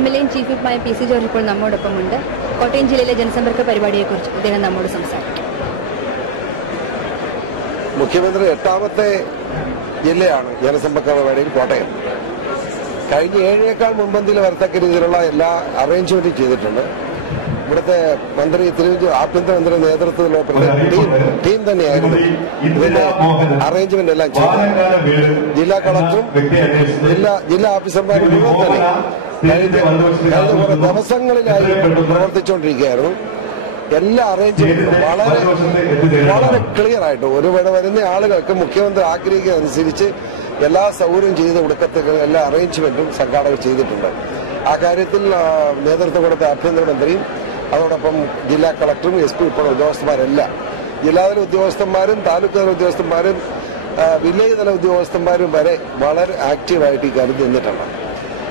MLA chief വിപ്പായ PC George ഇപ്പോൾ നമ്മോടൊപ്പമുണ്ട്. കോട്ടയം ജില്ലയിലെ ജനസമ്പർക്ക പരിപാടിയെക്കുറിച്ച് അദ്ദേഹം നമ്മോട് സംസാരിക്കും. മുഖ്യമന്ത്രി 8ാമത്തെ ജില്ലയാണ് ജനസമ്പർക്ക പരിപാടിയിൽ കോട്ടയം. കഴിഞ്ഞ 7 മുൻപന്തിയിൽ വരത്തക്ക രീതിയിലുള്ള എല്ലാ അറേഞ്ച്മെന്റും ചെയ്തിട്ടുണ്ട്. ഇവിടുത്തെ മന്ത്രി ആഭ്യന്തരമന്ത്രി നേതൃത്വത്തിലുള്ള ടീം തന്നെയായിരുന്നു ഇതിന്റെ അറേഞ്ച്മെന്റ് എല്ലാം ചെയ്തത്. ജില്ലാ കളക്ടറും ജില്ലാ ഓഫീസർമാരും മുഴുവൻ തന്നെ കഴിഞ്ഞ കുറെ ദിവസങ്ങളിലായി പ്രവർത്തിച്ചുകൊണ്ടിരിക്കുകയായിരുന്നു. എല്ലാ അറേഞ്ച്മെന്റും വളരെ ക്ലിയർ ആയിട്ട് ഇവിടെ വരുന്ന ആളുകൾക്ക് മുഖ്യമന്ത്രി ആഗ്രഹിക്കുന്നതനുസരിച്ച് എല്ലാ സൗകര്യവും ചെയ്ത് കൊടുക്കത്തക്ക എല്ലാ അറേഞ്ച്മെന്റും സംഘാടകർ ചെയ്തിട്ടുണ്ട്. ആ കാര്യത്തിൽ നേതൃത്വം കൊടുത്ത ആഭ്യന്തരമന്ത്രിയും അതോടൊപ്പം ജില്ലാ കളക്ടറും SP ഉൾപ്പെടെ ഉദ്യോഗസ്ഥന്മാരെല്ലാം ജില്ലാതല ഉദ്യോഗസ്ഥന്മാരും താലൂക്ക് തല ഉദ്യോഗസ്ഥന്മാരും വില്ലേജ് തല ഉദ്യോഗസ്ഥന്മാരും വരെ വളരെ ആക്റ്റീവായിട്ട് ഈ കാര്യം നിന്നിട്ടുണ്ട്.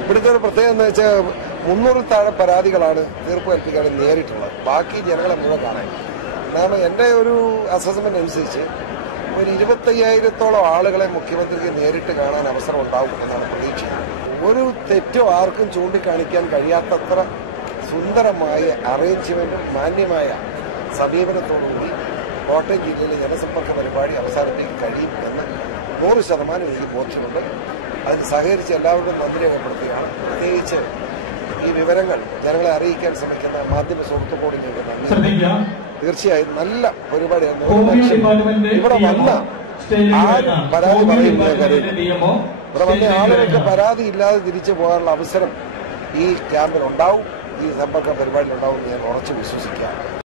ഇവിടുത്തെ ഒരു പ്രത്യേകത എന്ന് വെച്ചാൽ 300 താഴെ പരാതികളാണ് തീർപ്പ് കൽപ്പിക്കാൻ നേരിട്ടുള്ളത്. ബാക്കി ജനങ്ങളെ മുഴുവൻ കാണാൻ. കാരണം എന്റെ ഒരു അസസ്മെന്റ് അനുസരിച്ച് ഒരു 25,000-ഓളം ആളുകളെ മുഖ്യമന്ത്രിക്ക് നേരിട്ട് കാണാൻ അവസരം ഉണ്ടാവും എന്നാണ് പ്രതീക്ഷിക്കുന്നത്. ഒരു തെറ്റോ ആർക്കും ചൂണ്ടിക്കാണിക്കാൻ കഴിയാത്തത്ര സുന്ദരമായ അറേഞ്ച്മെന്റും മാന്യമായ സമീപനത്തോടുകൂടി കോട്ടയം ജില്ലയിലെ ജനസമ്പർക്ക പരിപാടി അവസാനിപ്പിക്കാൻ കഴിയും എന്ന് 100% എനിക്ക് ബോധ്യമുണ്ട്. അതിന് സഹകരിച്ച് എല്ലാവരുടെയും നന്ദി രേഖപ്പെടുത്തുകയാണ്. പ്രത്യേകിച്ച് ഈ വിവരങ്ങൾ ജനങ്ങളെ അറിയിക്കാൻ ശ്രമിക്കുന്ന മാധ്യമ സുഹൃത്തുക്കളോട് ഞങ്ങൾക്ക് നന്ദി. തീർച്ചയായും നല്ല പരിപാടിയാണ്. ഇവിടെ വന്ന ആരും പരാതി പറയുന്ന കാര്യമില്ല. ഇവിടെ വന്ന ആളുകൾക്ക് പരാതി ഇല്ലാതെ തിരിച്ചു പോകാനുള്ള അവസരം ഈ ക്യാമ്പിൽ ഉണ്ടാവും, ഈ സമ്പർക്ക പരിപാടിയിൽ ഉണ്ടാവും എന്ന് ഞാൻ ഉറച്ചു വിശ്വസിക്കുകയാണ്.